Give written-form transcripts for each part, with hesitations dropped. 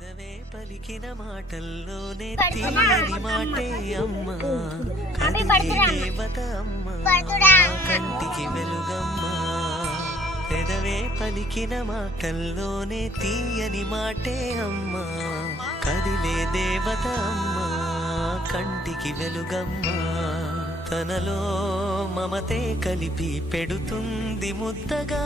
పెదవే పలికిన మాటల్లోనే తీయని మాటే అమ్మ, కదిలే దేవత అమ్మ, కంటికి వెలుగమ్మ. పెదవే పలికిన మాటల్లోనే తీయని మాటే అమ్మ, కదిలే దేవత అమ్మ, కంటికి వెలుగమ్మ. తనలో మమతే కలిపి పెడుతుంది ముద్దగా,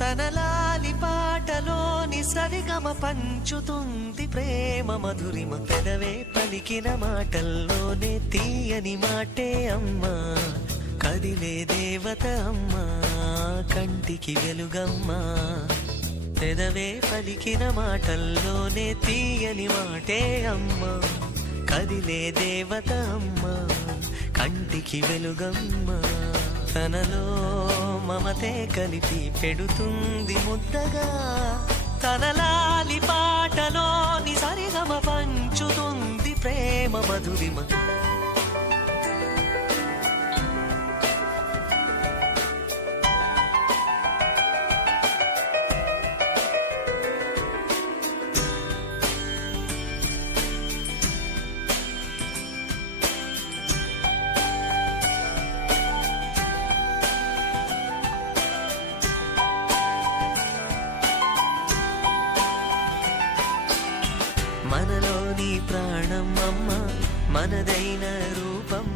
తన లాలి పాటలోని సరిగమ పంచుతుంది ప్రేమ మధురిమ. పెదవే పలికిన మాటల్లోనే తీయని మాటే అమ్మ, కదిలే దేవత అమ్మ, కంటికి వెలుగమ్మ. పెదవే పలికిన మాటల్లోనే తీయని మాటే అమ్మ, కదిలే దేవత అమ్మ, కంటికి వెలుగమ్మ. తనలో మమతే కలిపి పెడుతుంది ముద్దగా, తన లాలి పాటలోని సరిగమ పంచుతుంది ప్రేమ మధురిమ. మనలోని ప్రాణం అమ్మ, మనదైన రూపం